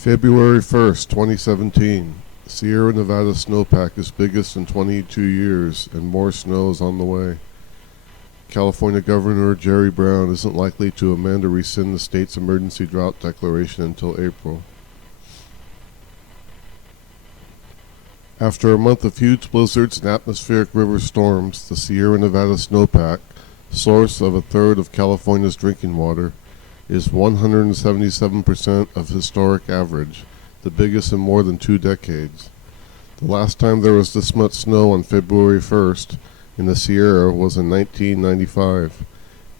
February 1st, 2017. Sierra Nevada snowpack is biggest in 22 years, and more snow is on the way. California Governor Jerry Brown isn't likely to amend or rescind the state's emergency drought declaration until April. After a month of huge blizzards and atmospheric river storms, the Sierra Nevada snowpack, source of a third of California's drinking water, is 177% of historic average, the biggest in more than 2 decades. The last time there was this much snow on February 1st in the Sierra was in 1995.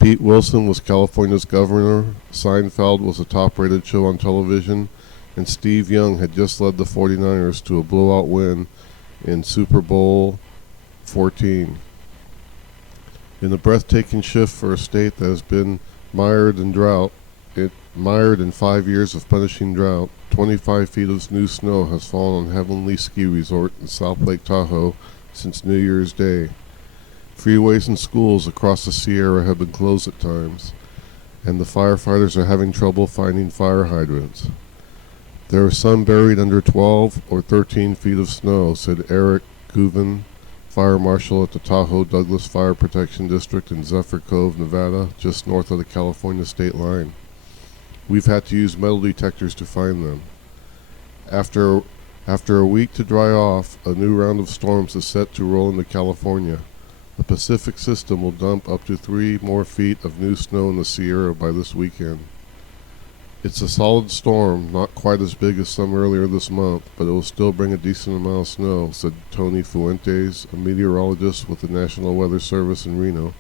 Pete Wilson was California's governor, Seinfeld was a top-rated show on television, and Steve Young had just led the 49ers to a blowout win in Super Bowl 14. In a breathtaking shift for a state that has been mired in 5 years of punishing drought, 25 feet of new snow has fallen on Heavenly Ski Resort in South Lake Tahoe since New Year's Day. Freeways and schools across the Sierra have been closed at times, and the firefighters are having trouble finding fire hydrants. There are some buried under 12 or 13 feet of snow, said Eric Guven, fire marshal at the Tahoe Douglas Fire Protection District in Zephyr Cove, Nevada, just north of the California state line. We've had to use metal detectors to find them. After a week to dry off, a new round of storms is set to roll into California. The Pacific system will dump up to 3 more feet of new snow in the Sierra by this weekend. It's a solid storm, not quite as big as some earlier this month, but it will still bring a decent amount of snow, said Tony Fuentes, a meteorologist with the National Weather Service in Reno.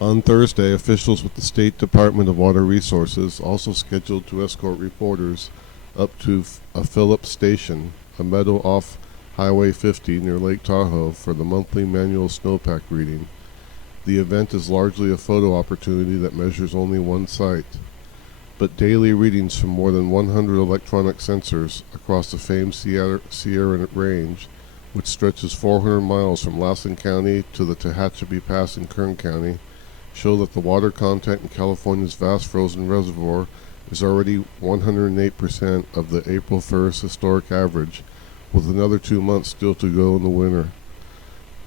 On Thursday, officials with the State Department of Water Resources also scheduled to escort reporters up to a Phillips Station, a meadow off Highway 50 near Lake Tahoe, for the monthly manual snowpack reading. The event is largely a photo opportunity that measures only one site, but daily readings from more than 100 electronic sensors across the famed Sierra Range, which stretches 400 miles from Lassen County to the Tehachapi Pass in Kern County, show that the water content in California's vast frozen reservoir is already 108% of the April 1st historic average, with another 2 months still to go in the winter.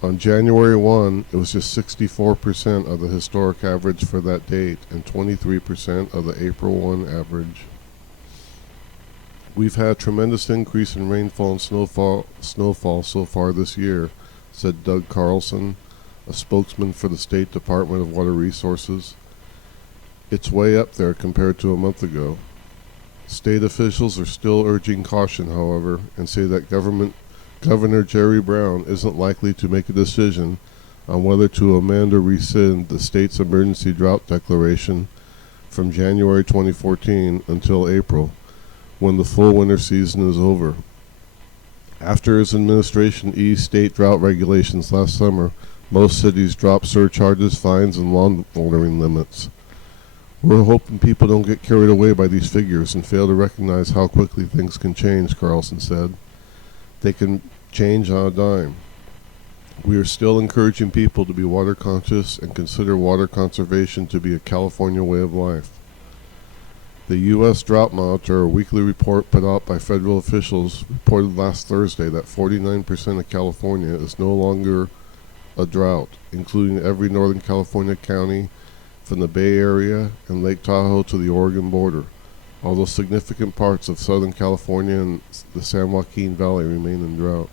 On January 1, it was just 64% of the historic average for that date and 23% of the April 1 average. We've had a tremendous increase in rainfall and snowfall so far this year, said Doug Carlson, a spokesman for the State Department of Water Resources. It's way up there compared to a month ago. State officials are still urging caution, however, and say that Governor Jerry Brown isn't likely to make a decision on whether to amend or rescind the state's emergency drought declaration from January 2014 until April, when the full winter season is over. After his administration eased state drought regulations last summer, most cities dropped surcharges, fines, and lawn mowing limits. We're hoping people don't get carried away by these figures and fail to recognize how quickly things can change, Carlson said. They can change on a dime. We are still encouraging people to be water conscious and consider water conservation to be a California way of life. The U.S. Drought Monitor, a weekly report put out by federal officials, reported last Thursday that 49% of California is no longer a drought, including every Northern California county from the Bay Area and Lake Tahoe to the Oregon border, although significant parts of Southern California and the San Joaquin Valley remain in drought.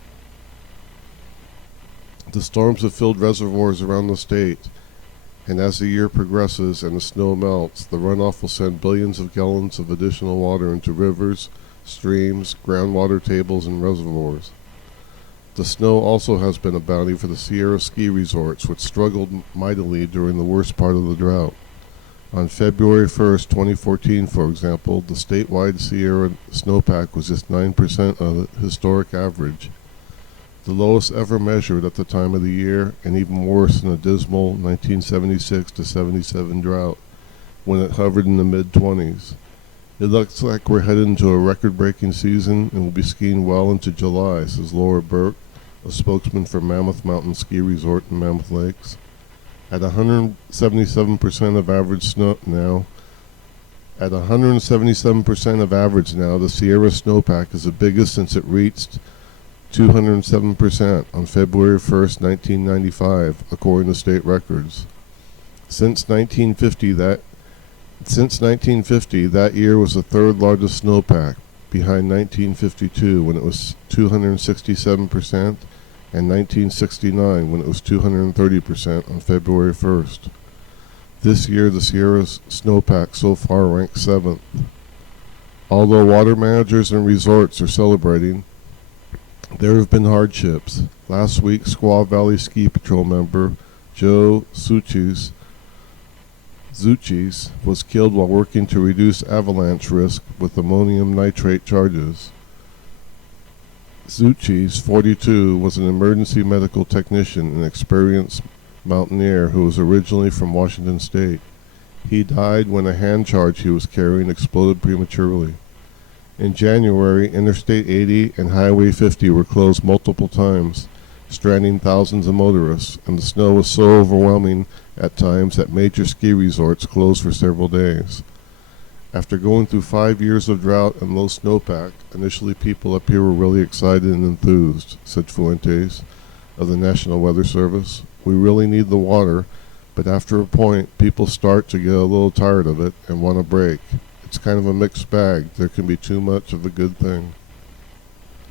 The storms have filled reservoirs around the state, and as the year progresses and the snow melts, the runoff will send billions of gallons of additional water into rivers, streams, groundwater tables, and reservoirs. The snow also has been a bounty for the Sierra ski resorts, which struggled mightily during the worst part of the drought. On February 1st, 2014, for example, the statewide Sierra snowpack was just 9% of the historic average, the lowest ever measured at the time of the year, and even worse than a dismal 1976 to 77 drought, when it hovered in the mid-20s. It looks like we're headed into a record-breaking season and will be skiing well into July, says Laura Burke, a spokesman for Mammoth Mountain Ski Resort in Mammoth Lakes. At 177% of average snow now, At 177% of average now, the Sierra snowpack is the biggest since it reached 207% on February 1st, 1995, according to state records. Since 1950, that year was the third largest snowpack, behind 1952 when it was 267% and 1969 when it was 230% on February 1st. This year, the Sierra's snowpack so far ranks 7th. Although water managers and resorts are celebrating, there have been hardships. Last week, Squaw Valley Ski Patrol member Joe Zuchis was killed while working to reduce avalanche risk with ammonium nitrate charges. Zuchis, 42, was an emergency medical technician and experienced mountaineer who was originally from Washington State. He died when a hand charge he was carrying exploded prematurely. In January, Interstate 80 and Highway 50 were closed multiple times, stranding thousands of motorists, and the snow was so overwhelming at times that major ski resorts closed for several days. After going through 5 years of drought and low snowpack, initially people up here were really excited and enthused, said Fuentes of the National Weather Service. We really need the water, but after a point, people start to get a little tired of it and want a break. It's kind of a mixed bag. There can be too much of a good thing.